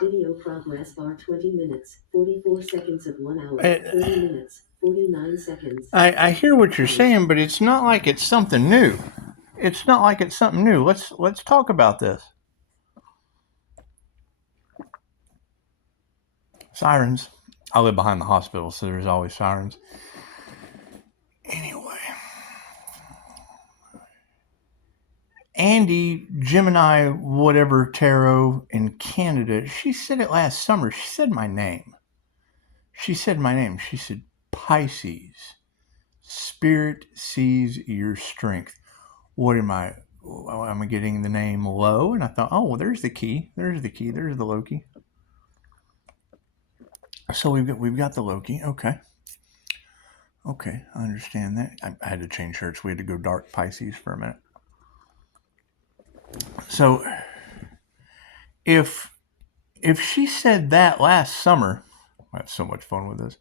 Video progress bar 20 minutes, 44 seconds of 1 hour, 30 minutes, 49 seconds. I hear what you're saying, but it's not like it's something new. It's not like it's something new. Let's talk about this. Sirens. I live behind the hospital, so there's always sirens. Anyway. Andy, Gemini, whatever, Tarot in Canada, she said it last summer. She said my name. She said, Pisces. Spirit sees your strength. What am I? I'm getting the name Lowe, and I thought, oh, well, there's the key. There's the Loki. So we've got the Loki. Okay, I understand that. I had to change shirts. We had to go dark Pisces for a minute. So if she said that last summer, I had so much fun with this.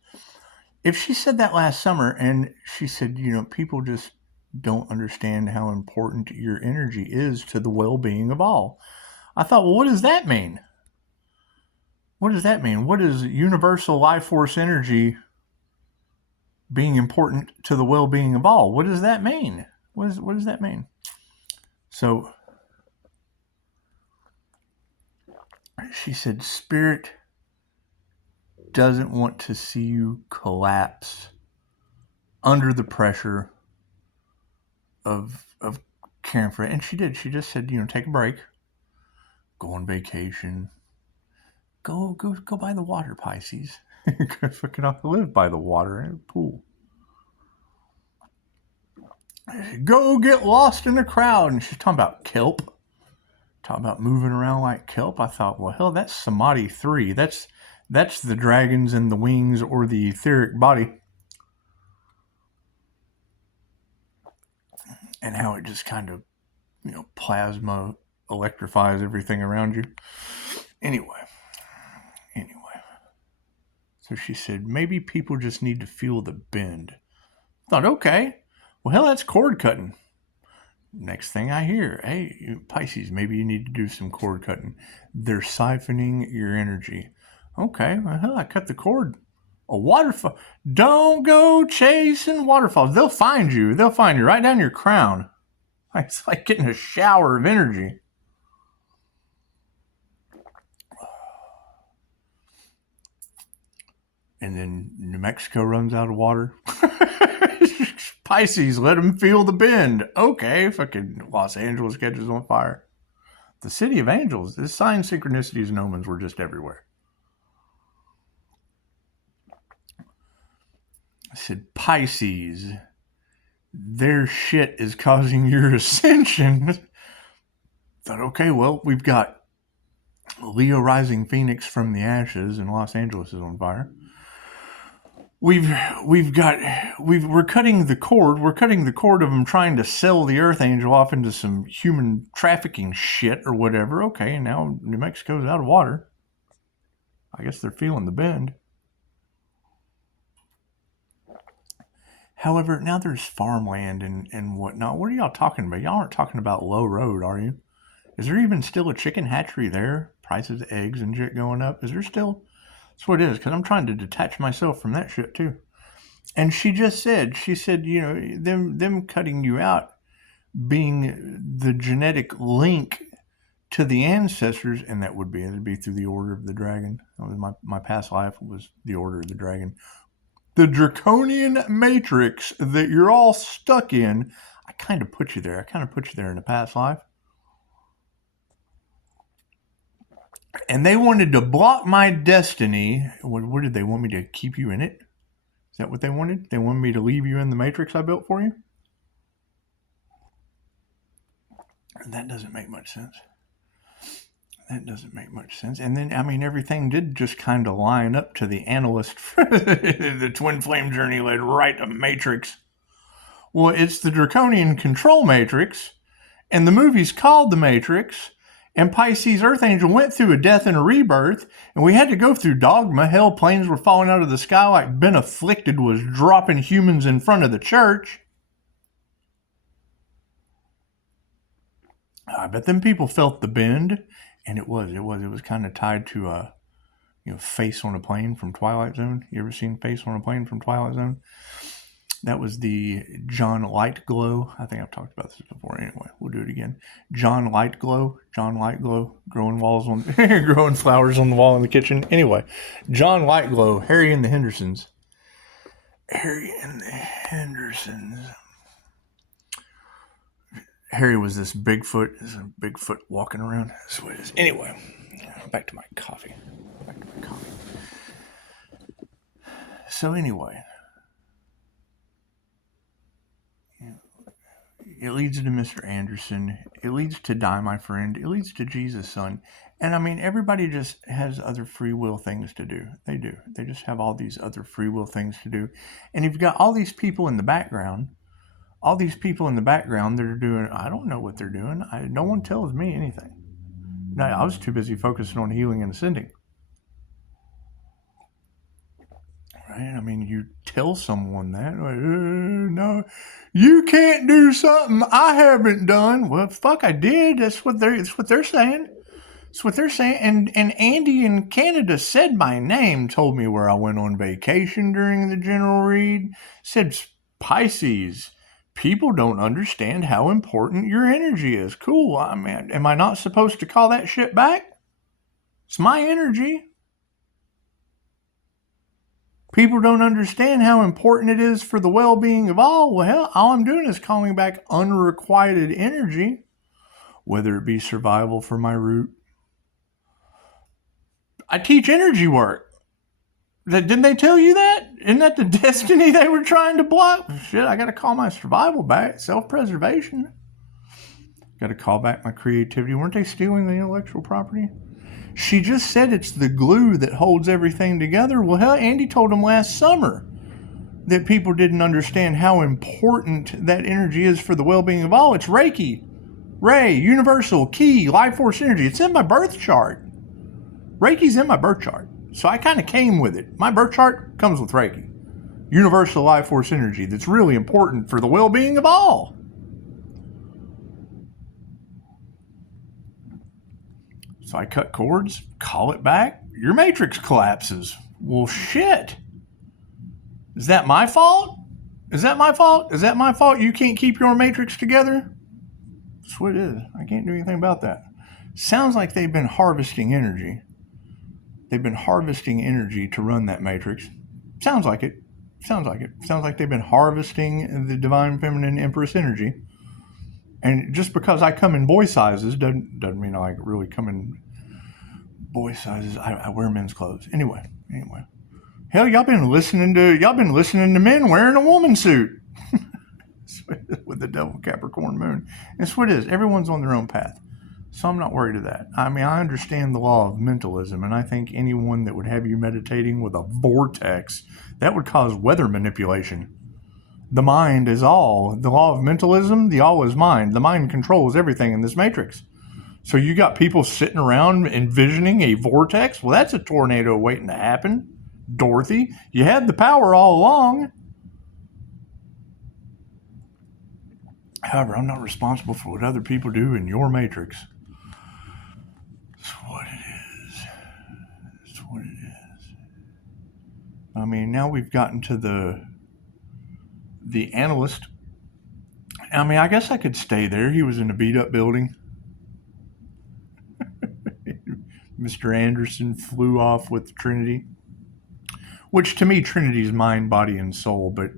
If she said that last summer and she said, people just don't understand how important your energy is to the well-being of all. I thought, well, what does that mean? What does that mean? What is universal life force energy being important to the well-being of all? What does that mean? What does that mean? So she said, Spirit doesn't want to see you collapse under the pressure of caring for it. And she did. She just said, take a break, go on vacation, go by the water, Pisces. Fucking live by the water in a pool. Go get lost in the crowd. And she's talking about kelp. Talking about moving around like kelp. I thought, well, hell, that's Samadhi 3. That's the dragons and the wings or the etheric body. And how it just kind of, plasma electrifies everything around you. Anyway. So she said, maybe people just need to feel the bend. I thought, okay. Well, hell, that's cord cutting. Next thing I hear, hey, Pisces, maybe you need to do some cord cutting. They're siphoning your energy. Okay, well, hell, I cut the cord. A waterfall. Don't go chasing waterfalls. They'll find you. They'll find you right down your crown. It's like getting a shower of energy. And then New Mexico runs out of water. Pisces, let them feel the bend. Okay, fucking Los Angeles catches on fire. The city of angels. The signs, synchronicities, and omens were just everywhere. I said, Pisces, their shit is causing your ascension. Thought, okay, well, we've got Leo rising Phoenix from the ashes, and Los Angeles is on fire. We're cutting the cord. We're cutting the cord of them trying to sell the Earth Angel off into some human trafficking shit or whatever. Okay, now New Mexico's out of water. I guess they're feeling the bend. However, now there's farmland and whatnot. What are y'all talking about? Y'all aren't talking about Lowe Road, are you? Is there even still a chicken hatchery there? Prices of eggs and shit going up. Is there still? That's what it is, because I'm trying to detach myself from that shit too. And she said, them cutting you out being the genetic link to the ancestors, and it'd be through the Order of the Dragon. My past life was the Order of the Dragon. The draconian matrix that you're all stuck in, I kind of put you there. I kind of put you there in a past life. And they wanted to block my destiny. What did they want me to keep you in it? Is that what they wanted? They wanted me to leave you in the matrix I built for you? That doesn't make much sense. And then, everything did just kind of line up to the analyst. The twin flame journey led right to Matrix. Well, it's the draconian control matrix, and the movie's called The Matrix. And Pisces Earth Angel went through a death and a rebirth, and we had to go through dogma. Hell, planes were falling out of the sky like Ben Afflicted was dropping humans in front of the church. I bet them people felt the bend, And it was kind of tied to Face on a Plane from Twilight Zone. You ever seen Face on a Plane from Twilight Zone? That was the John Lightglow. I think I've talked about this before. Anyway, we'll do it again. John Lightglow, growing growing flowers on the wall in the kitchen. Anyway, John Lightglow, Harry and the Hendersons. Harry was this Bigfoot walking around. That's what it is. Anyway, back to my coffee. So anyway, it leads to Mr. Anderson. It leads to Die, My Friend. It leads to Jesus, Son. And I mean, everybody just has other free will things to do. They do. They just have all these other free will things to do. And you've got all these people in the background. That are doing, I don't know what they're doing. No one tells me anything. No, I was too busy focusing on healing and ascending. Right? I mean, you tell someone that, like, no, you can't do something I haven't done. Well, fuck, I did. That's what they're saying. That's what they're saying. And Andy in Canada said my name, told me where I went on vacation during the general read. Said Pisces. People don't understand how important your energy is. Cool. I mean, am I not supposed to call that shit back? It's my energy. People don't understand how important it is for the well-being of all. Well, hell, all I'm doing is calling back unrequited energy, whether it be survival for my root. I teach energy work. Didn't they tell you that? Isn't that the destiny they were trying to block? Shit, I got to call my survival back. Self-preservation. Got to call back my creativity. Weren't they stealing the intellectual property? She just said it's the glue that holds everything together. Well, hell, Andy told them last summer that people didn't understand how important that energy is for the well-being of all. It's Reiki, Ray, universal, key, life force energy. It's in my birth chart. Reiki's in my birth chart. So I kind of came with it. My birth chart comes with Reiki. Universal life force energy that's really important for the well-being of all. So I cut cords, call it back. Your matrix collapses. Well, shit. Is that my fault? Is that my fault you can't keep your matrix together? That's what it is. I can't do anything about that. Sounds like they've been harvesting energy. They've been harvesting energy to run that matrix. Sounds like it. Sounds like they've been harvesting the divine feminine empress energy. And just because I come in boy sizes doesn't mean I like really come in boy sizes. I wear men's clothes. Anyway. Hell, y'all been listening to men wearing a woman suit. With the devil Capricorn moon. That's what it is. Everyone's on their own path. So I'm not worried of that. I mean, I understand the law of mentalism, and I think anyone that would have you meditating with a vortex, that would cause weather manipulation. The mind is all. The law of mentalism, the all is mind. The mind controls everything in this matrix. So you got people sitting around envisioning a vortex? Well, that's a tornado waiting to happen. Dorothy, you had the power all along. However, I'm not responsible for what other people do in your matrix. That's what it is. I mean, now we've gotten to the analyst. I mean, I guess I could stay there. He was in a beat-up building. Mr. Anderson flew off with Trinity. Which, to me, Trinity's mind, body, and soul. But,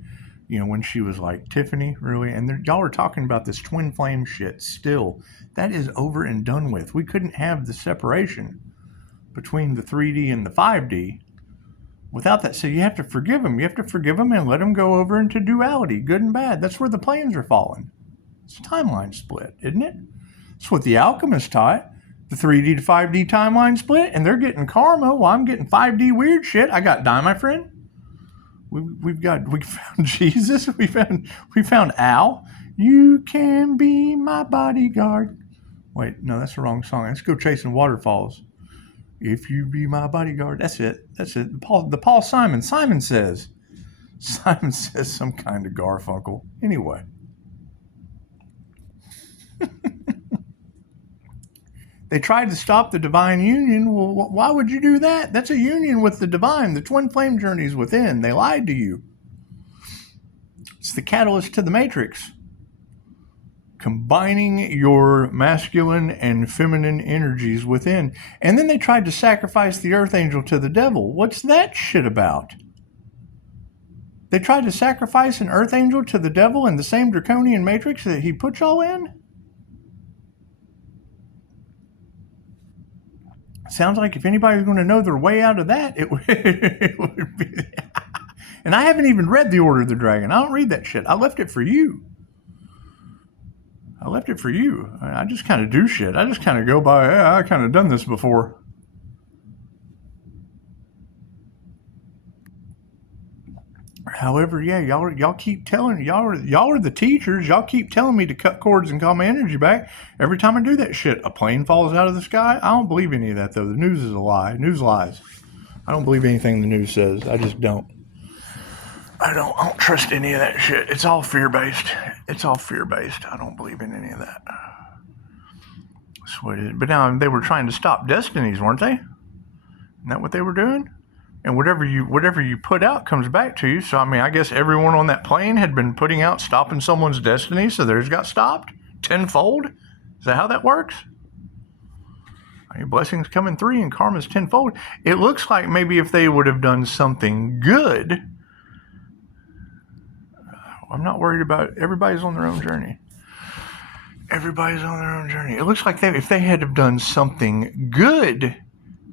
you know, when she was like, Tiffany, really? And y'all are talking about this twin flame shit still. That is over and done with. We couldn't have the separation between the 3D and the 5D without that. So you have to forgive them. You have to forgive them and let them go over into duality, good and bad. That's where the planes are falling. It's a timeline split, isn't it? That's what the alchemists taught. The 3D to 5D timeline split, and they're getting karma while I'm getting 5D weird shit. I got Die, My Friend. We found Jesus. We found Al. You can be my bodyguard. Wait, no, that's the wrong song. Let's go Chasing Waterfalls. If you be my bodyguard. That's it. The Paul Simon. Simon says some kind of Garfunkel. Anyway. They tried to stop the divine union. Well, why would you do that? That's a union with the divine. The twin flame journey is within. They lied to you. It's the catalyst to the matrix. Combining your masculine and feminine energies within. And then they tried to sacrifice the earth angel to the devil. What's that shit about? They tried to sacrifice an earth angel to the devil in the same draconian matrix that he put y'all in? Sounds like if anybody's going to know their way out of that, it would be. And I haven't even read The Order of the Dragon. I don't read that shit. I left it for you. I just kind of do shit. I just kind of go by, yeah, I kind of done this before. However, yeah, y'all keep telling, y'all are the teachers. Y'all keep telling me to cut cords and call my energy back. Every time I do that shit, a plane falls out of the sky. I don't believe any of that, though. The news is a lie. News lies. I don't believe anything the news says. I just don't. I don't trust any of that shit. It's all fear-based. I don't believe in any of that. That's what it is. But now they were trying to stop destinies, weren't they? Isn't that what they were doing? And whatever you put out comes back to you. So, I mean, I guess everyone on that plane had been putting out stopping someone's destiny, so theirs got stopped tenfold. Is that how that works? Your blessings come in 3 and karma's tenfold. It looks like maybe if they would have done something good, I'm not worried about, everybody's on their own journey. It looks like if they had have done something good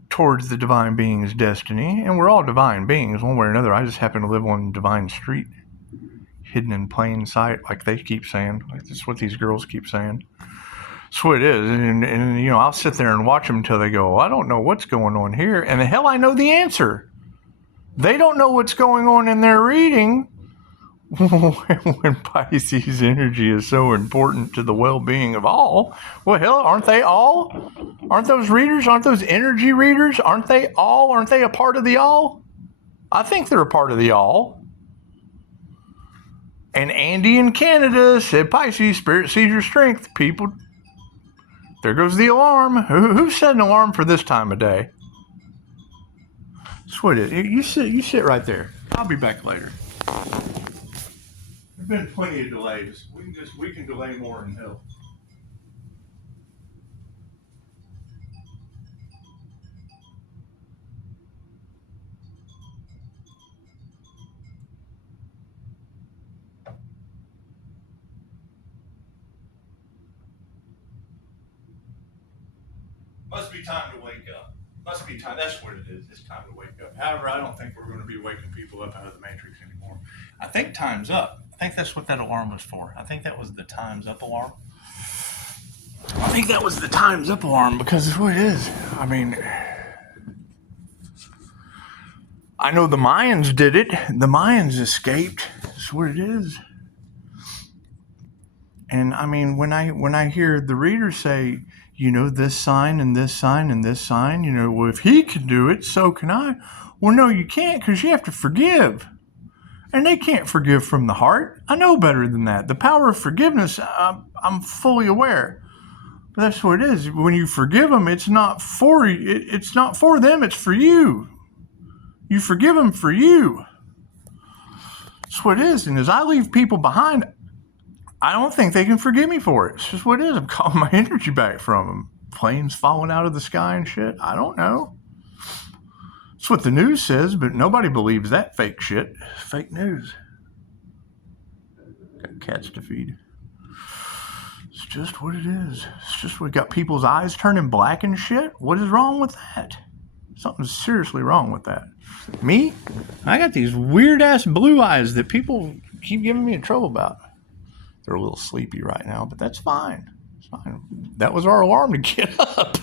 towards the divine being's destiny, and we're all divine beings one way or another. I just happen to live on Divine Street, hidden in plain sight, like they keep saying. Like, that's what these girls keep saying. That's what it is. And you know, I'll sit there and watch them until they go, I don't know what's going on here. And the hell, I know the answer. They don't know what's going on in their reading. When Pisces energy is so important to the well-being of all, well, hell, aren't they all? Aren't those readers? Aren't those energy readers? Aren't they all? Aren't they a part of the all? I think they're a part of the all. And Andy in Canada said, Pisces, spirit sees your strength. People, there goes the alarm. Who set an alarm for this time of day? That's what it is. You sit right there. I'll be back later. There's been plenty of delays. We can delay more than hell. Must be time to wake up. Must be time. That's what it is. It's time to wake up. However, I don't think we're going to be waking people up out of the matrix anymore. I think time's up. I think that's what that alarm was for. I think that was the time's up alarm. Because it's what it is. I mean, I know the Mayans did it. The Mayans escaped. That's what it is. And I mean, when I hear the readers say, you know, this sign and this sign and this sign, you know, well, if he can do it, so can I. Well, no, you can't, because you have to forgive. And they can't forgive from the heart. I know better than that. The power of forgiveness, I'm fully aware. But that's what it is. When you forgive them, it's not for you. It's not for them. It's for you. You forgive them for you. That's what it is. And as I leave people behind, I don't think they can forgive me for it. It's just what it is. I'm calling my energy back from them. Planes falling out of the sky and shit. I don't know. That's what the news says, but nobody believes that fake shit. Fake news. Got cats to feed. It's just what it is. It's just we got people's eyes turning black and shit. What is wrong with that? Something's seriously wrong with that. Me? I got these weird ass blue eyes that people keep giving me in trouble about. They're a little sleepy right now, but that's fine. It's fine. That was our alarm to get up.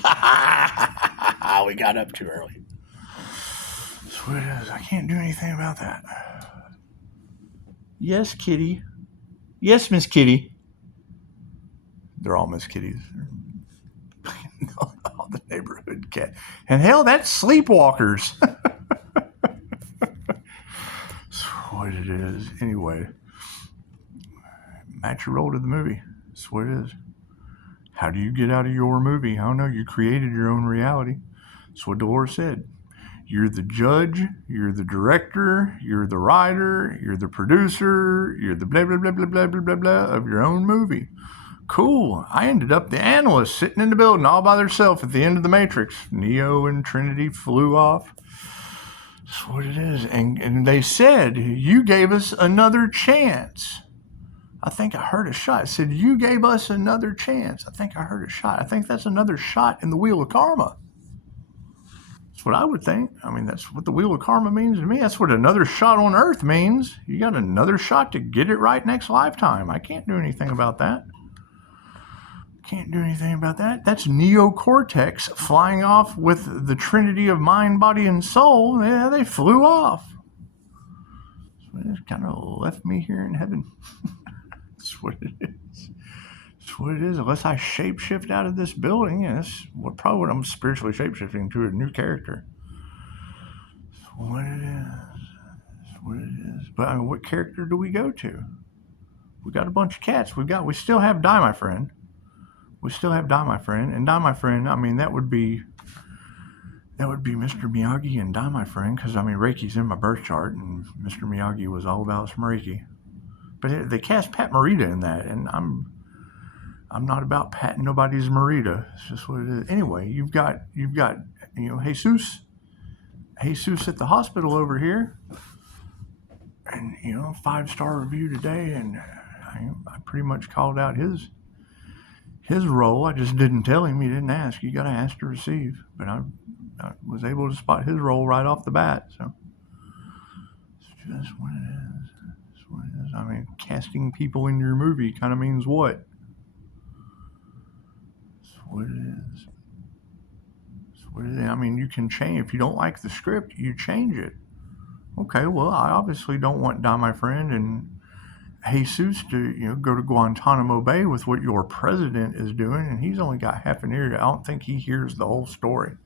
We got up too early. That's what it is. I can't do anything about that. Yes, Kitty. Yes, Miss Kitty. They're all Miss Kitties. All the neighborhood cat. And hell, that's sleepwalkers. That's what it is. Anyway. Match your role to the movie. That's what it is. How do you get out of your movie? I don't know. You created your own reality. That's what Dolores said. You're the judge, you're the director, you're the writer, you're the producer, you're the blah, blah, blah, blah, blah, blah, blah, blah of your own movie. Cool. I ended up the analyst sitting in the building all by themselves at the end of the Matrix. Neo and Trinity flew off. That's what it is. And they said, you gave us another chance. I think I heard a shot. It said, you gave us another chance. I think I heard a shot. I think that's another shot in the Wheel of Karma. That's what I would think. I mean, that's what the Wheel of Karma means to me. That's what another shot on Earth means. You got another shot to get it right next lifetime. I can't do anything about that. Can't do anything about that. That's neocortex flying off with the trinity of mind, body, and soul. Yeah, they flew off. So it kind of left me here in heaven. That's what it is. That's what it is. Unless I shapeshift out of this building, yeah, that's probably what I'm spiritually shapeshifting to, a new character. That's what it is. That's what it is. But I mean, what character do we go to? We got a bunch of cats. We still have Die, My Friend. We still have Die, My Friend. And Die, My Friend, I mean, that would be Mr. Miyagi and Die, My Friend, because, I mean, Reiki's in my birth chart, and Mr. Miyagi was all about some Reiki. But they cast Pat Morita in that, and I'm not about patting nobody's Morita. It's just what it is. Anyway, you've got Jesus at the hospital over here, and 5-star review today, and I pretty much called out his role. I just didn't tell him. He didn't ask. You got to ask to receive. But I was able to spot his role right off the bat. So it's just what it is. It's what it is. I mean, casting people in your movie kind of means what? It's what it is. It's what it is. I mean, you can change. If you don't like the script, you change it. Okay, well, I obviously don't want Die, My Friend, and Jesus to go to Guantanamo Bay with what your president is doing, and he's only got half an ear. I don't think he hears the whole story.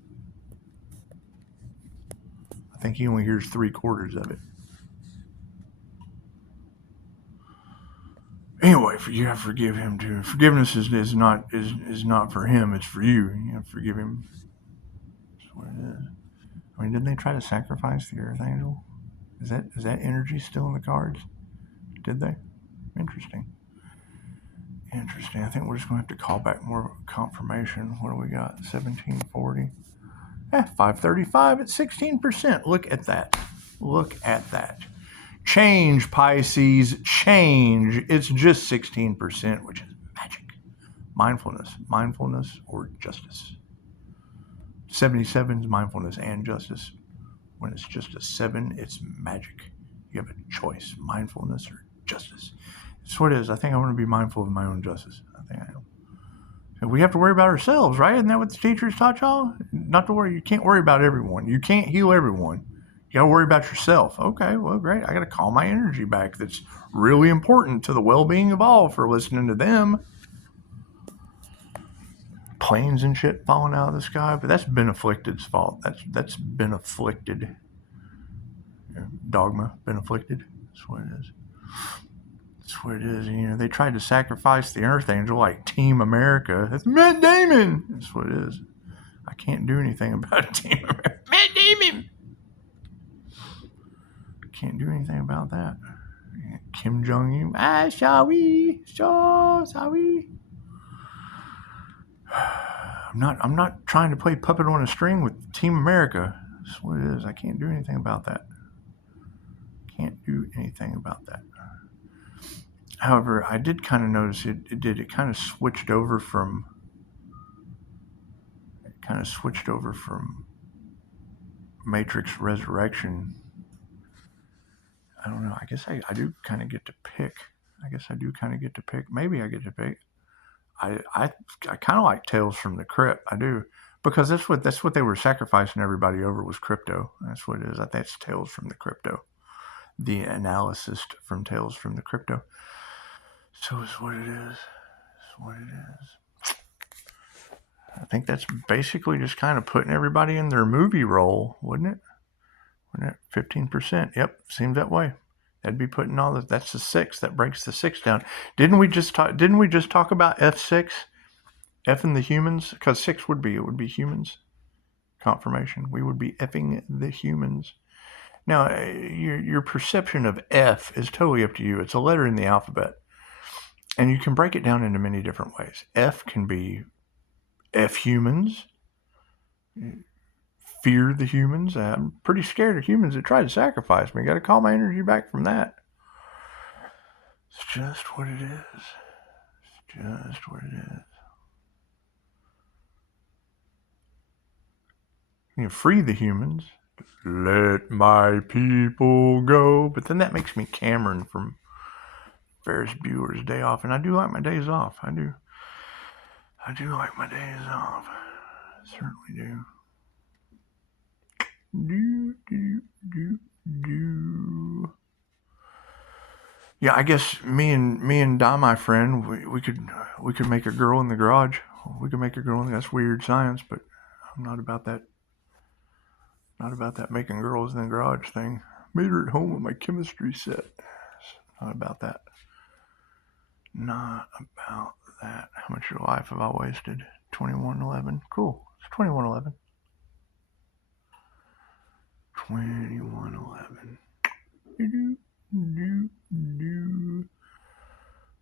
I think he only hears 3/4 of it. Anyway, you have to forgive him too. Forgiveness is not for him. It's for you. You have to forgive him. That's what it is. I mean, didn't they try to sacrifice the Earth Angel? Is that energy still in the cards? Did they? Interesting. I think we're just going to have to call back more confirmation. What do we got? 1740. 535 at 16%. Look at that. Change, Pisces. Change. It's just 16%, which is magic. Mindfulness or justice. 77 is mindfulness and justice. When it's just a 7, it's magic. You have a choice, mindfulness or justice. That's what it is. I think I want to be mindful of my own justice. I think I am. So we have to worry about ourselves, right? Isn't that what the teachers taught y'all? Not to worry. You can't worry about everyone. You can't heal everyone. You got to worry about yourself. Okay, well, great. I got to call my energy back. That's really important to the well-being of all for listening to them. Planes and shit falling out of the sky, but that's been afflicted's fault. That's been afflicted. Dogma, been afflicted. That's what it is. That's what it is. They tried to sacrifice the Earth Angel like Team America. That's Matt Damon. That's what it is. I can't do anything about Team America. Matt Damon. Can't do anything about that. Kim Jong-un. Shall we? I'm not trying to play puppet on a string with Team America. That's what it is. I can't do anything about that. However, I did kind of notice it kind of switched over from Matrix Resurrection. I don't know. I guess I do kind of get to pick. Maybe I get to pick. I kind of like Tales from the Crypt. I do, because that's what they were sacrificing everybody over was crypto. That's what it is. I think it's Tales from the Crypto. The analysis from Tales from the Crypto. So it's what it is. I think that's basically just kind of putting everybody in their movie role, wouldn't it? 15%. Yep, seems that way. That'd be putting all that. That's the 6. That breaks the 6 down. Didn't we just talk about F6? Effing the humans, because 6 it would be humans. Confirmation. We would be effing the humans. Now, your perception of F is totally up to you. It's a letter in the alphabet. And you can break it down into many different ways. F can be F humans, fear the humans. I'm pretty scared of humans that try to sacrifice me. Got to call my energy back from that. It's just what it is. It's just what it is. You free the humans. Let my people go. But then that makes me Cameron from Ferris Bueller's Day Off. And I do like my days off. I do like my days off. I certainly do. Yeah, I guess me and Di, my friend, we could make a girl in the garage. We could make a girl in that's weird science, but I'm not about that. Not about that making girls in the garage thing. Made her at home with my chemistry set. Not about that. Not about that. How much of your life have I wasted? 2111. Cool. It's 2111. 2111.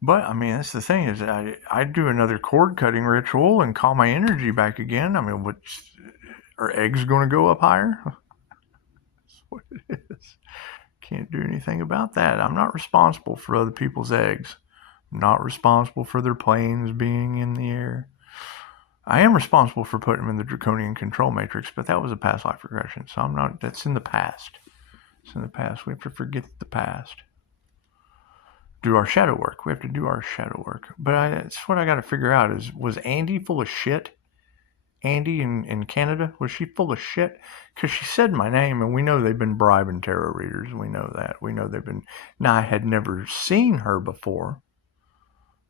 But I mean, that's the thing is I do another cord cutting ritual and call my energy back again. I mean, are eggs going to go up higher? That's what it is. Can't do anything about that. I'm not responsible for other people's eggs. I'm not responsible for their planes being in the air. I am responsible for putting them in the draconian control matrix, but that was a past life regression, so I'm not. That's in the past. It's in the past. We have to forget the past. Do our shadow work. We have to do our shadow work. But it's what I got to figure out is, was Andy full of shit? Andy in Canada, was she full of shit? Because she said my name, and we know they've been bribing tarot readers. We know that. We know they've been. Now, I had never seen her before.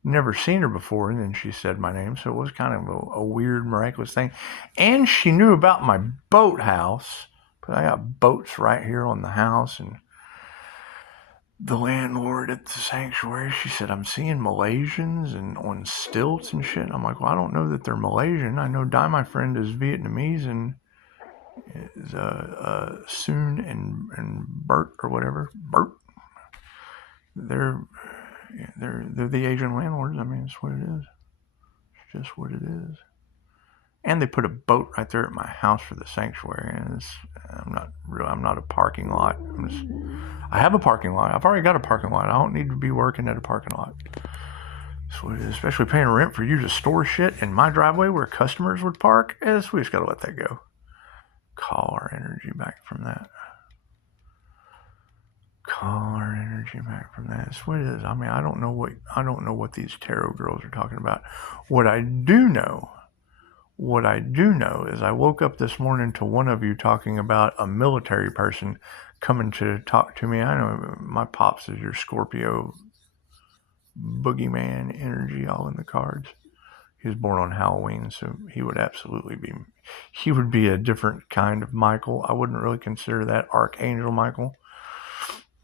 And then she said my name, so it was kind of a weird, miraculous thing. And she knew about my boathouse, but I got boats right here on the house, and the landlord at the sanctuary, she said, I'm seeing Malaysians and on stilts and shit. I'm like, well, I don't know that they're Malaysian. I know Di, my friend, is Vietnamese, and is Soon and Bert or whatever. Bert. They're the Asian landlords. I mean, it's what it is. It's just what it is. And they put a boat right there at my house for the sanctuary. And I'm not a parking lot. I have a parking lot. I've already got a parking lot. I don't need to be working at a parking lot. That's what it is. Especially paying rent for you to store shit in my driveway where customers would park. We just got to let that go. Call our energy back from that. Call our energy back from that. That's what it is. I mean, I don't know what these tarot girls are talking about. What I do know is I woke up this morning to one of you talking about a military person coming to talk to me. I know my pops is your Scorpio boogeyman energy all in the cards. He was born on Halloween, so he would be a different kind of Michael. I wouldn't really consider that Archangel Michael.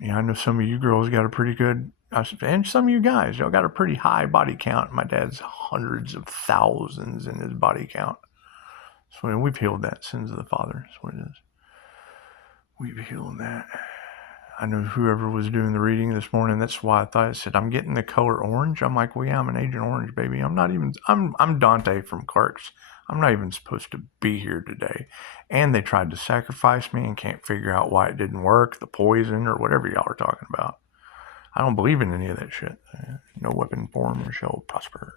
Yeah, I know some of you girls got a pretty good, and some of you guys, y'all got a pretty high body count. My dad's hundreds of thousands in his body count. So we've healed that, sins of the father. That's what it is. We've healed that. I know whoever was doing the reading this morning, that's why I said, I'm getting the color orange. I'm like, well, yeah, I'm an Agent Orange, baby. I'm Dante from Clark's. I'm not even supposed to be here today. And they tried to sacrifice me and can't figure out why it didn't work, the poison or whatever y'all are talking about. I don't believe in any of that shit. No weapon form shall prosper.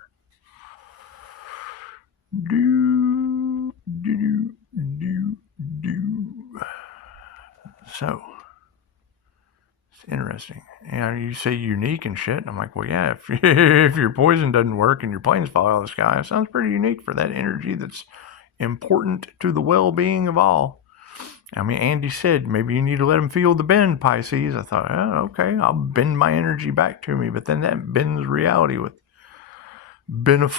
So, it's interesting. You say unique and shit, and I'm like, well, yeah, if your poison doesn't work and your planes fall out of the sky, it sounds pretty unique for that energy that's important to the well-being of all. I mean, Andy said, maybe you need to let him feel the bend, Pisces. I thought, oh, okay, I'll bend my energy back to me. But then that bends reality with bends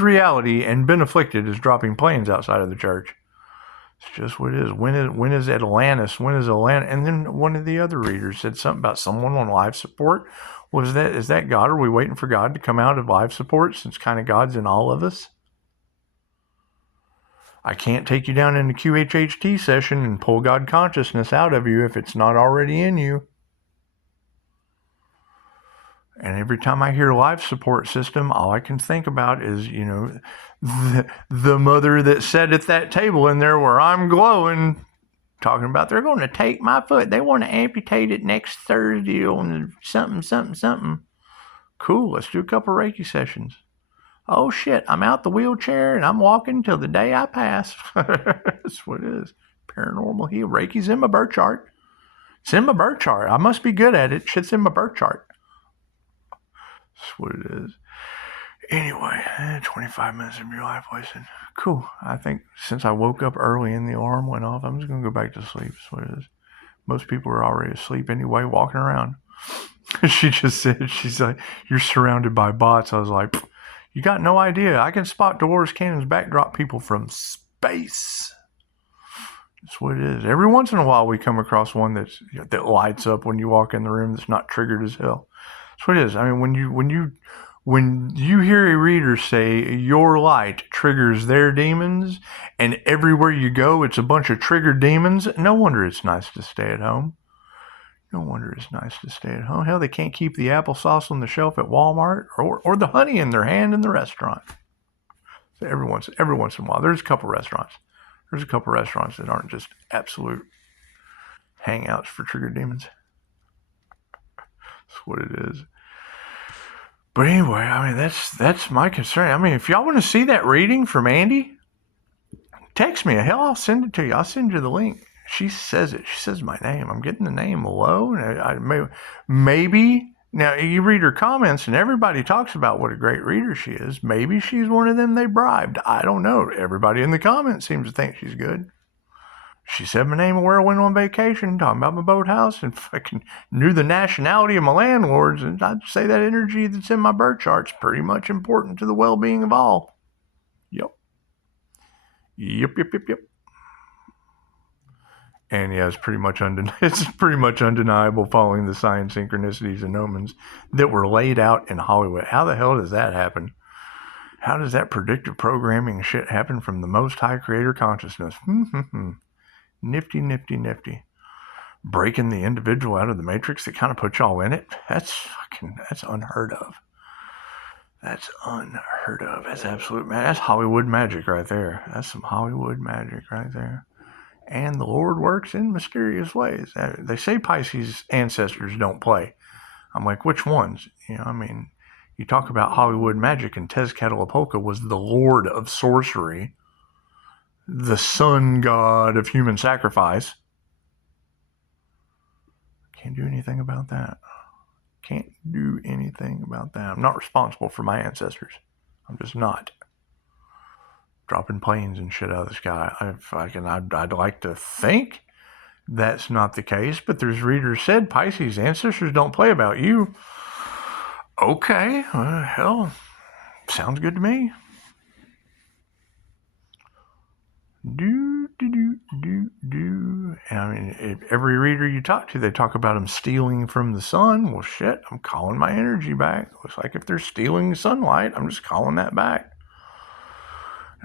reality, and been afflicted is dropping planes outside of the church. It's just what it is. When is Atlantis? When is Atlantis? And then one of the other readers said something about someone on life support. Is that God? Are we waiting for God to come out of life support since kind of God's in all of us? I can't take you down in the QHHT session and pull God consciousness out of you if it's not already in you. And every time I hear life support system, all I can think about is, the mother that sat at that table in there where I'm glowing, talking about they're going to take my foot. They want to amputate it next Thursday on something, something, something. Cool, let's do a couple Reiki sessions. Oh shit, I'm out the wheelchair and I'm walking till the day I pass. That's what it is. Paranormal heal. Reiki's in my birth chart. It's in my birth chart. I must be good at it. Shit's in my birth chart. That's what it is. Anyway, 25 minutes of your life wasted. Cool. I think since I woke up early and the alarm went off, I'm just going to go back to sleep. That's what it is. Most people are already asleep anyway, walking around. She just said, she's like, you're surrounded by bots. I was like, you got no idea. I can spot Dolores Cannon's backdrop people from space. That's what it is. Every once in a while, we come across one that lights up when you walk in the room that's not triggered as hell. That's what it is. I mean, when you hear a reader say your light triggers their demons, and everywhere you go, it's a bunch of triggered demons, no wonder it's nice to stay at home. No wonder it's nice to stay at home. Hell, they can't keep the applesauce on the shelf at Walmart or the honey in their hand in the restaurant. So every once in a while, there's a couple restaurants. There's a couple restaurants that aren't just absolute hangouts for triggered demons. That's what it is. But anyway, I mean, that's my concern. I mean, if y'all want to see that reading from Andy, text me. Hell, I'll send it to you. I'll send you the link. She says it. She says my name. I'm getting the name Lowe. Maybe. Now, you read her comments, and everybody talks about what a great reader she is. Maybe she's one of them they bribed. I don't know. Everybody in the comments seems to think she's good. She said my name where I went on vacation, talking about my boathouse, and fucking knew the nationality of my landlords. And I'd say that energy that's in my birth chart's pretty much important to the well-being of all. Yep. And yeah, it's pretty much undeniable following the sign synchronicities and omens that were laid out in Hollywood. How the hell does that happen? How does that predictive programming shit happen from the Most High Creator Consciousness? Nifty, nifty, nifty. Breaking the individual out of the matrix that kind of put y'all in it. That's unheard of. That's unheard of. That's absolute magic. That's Hollywood magic right there. That's some Hollywood magic right there. And the Lord works in mysterious ways. They say Pisces ancestors don't play. I'm like, which ones? You talk about Hollywood magic, and Tezcatlipoca was the lord of sorcery, the sun god of human sacrifice. Can't do anything about that. Can't do anything about that. I'm not responsible for my ancestors. I'm just not. Dropping planes and shit out of the sky. I'd like to think that's not the case, but there's readers said Pisces ancestors don't play about you. Okay, hell, sounds good to me. And I mean, if every reader you talk to, they talk about them stealing from the sun. Well, shit, I'm calling my energy back. Looks like if they're stealing sunlight, I'm just calling that back.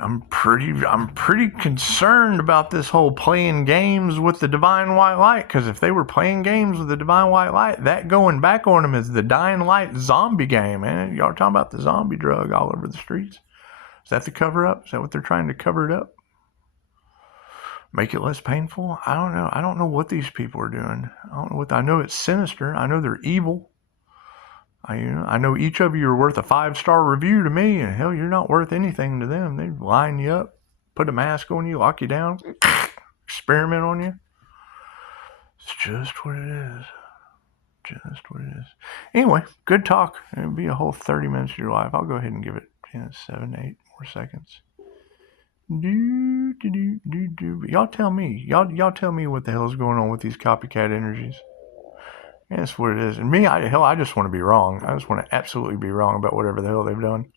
I'm pretty concerned about this whole playing games with the divine white light, because if they were playing games with the divine white light, that going back on them is the dying light zombie game, man. Y'all are talking about the zombie drug all over the streets. Is that the cover up? Is that what they're trying to cover it up? Make it less painful? I don't know. I don't know what these people are doing. I know it's sinister. I know they're evil. I know each of you are worth a 5-star review to me, and hell, you're not worth anything to them. They line you up, put a mask on you, lock you down, experiment on you. It's just what it is. Just what it is. Anyway, good talk. It'll be a whole 30 minutes of your life. I'll go ahead and give it 7, 8 more seconds. Y'all tell me. Y'all tell me what the hell's going on with these copycat energies. That's what it is. And me, I just want to be wrong. I just want to absolutely be wrong about whatever the hell they've done.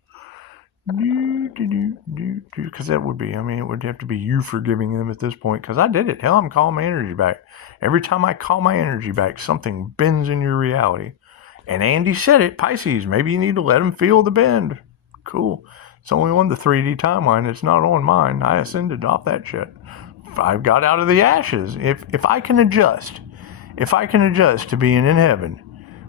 Because that would be, I mean, it would have to be you forgiving them at this point. Because I did it. Hell, I'm calling my energy back. Every time I call my energy back, something bends in your reality. And Andy said it, Pisces, maybe you need to let them feel the bend. Cool. It's only on the 3D timeline. It's not on mine. I ascended off that shit. I've got out of the ashes. If I can adjust to being in heaven,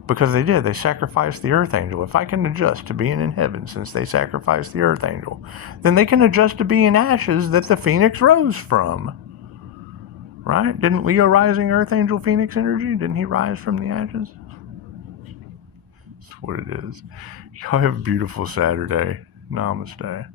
because they sacrificed the earth angel. If I can adjust to being in heaven since they sacrificed the earth angel, then they can adjust to being ashes that the phoenix rose from. Right? Didn't Leo rising earth angel phoenix energy? Didn't he rise from the ashes? That's what it is. Y'all have a beautiful Saturday. Namaste.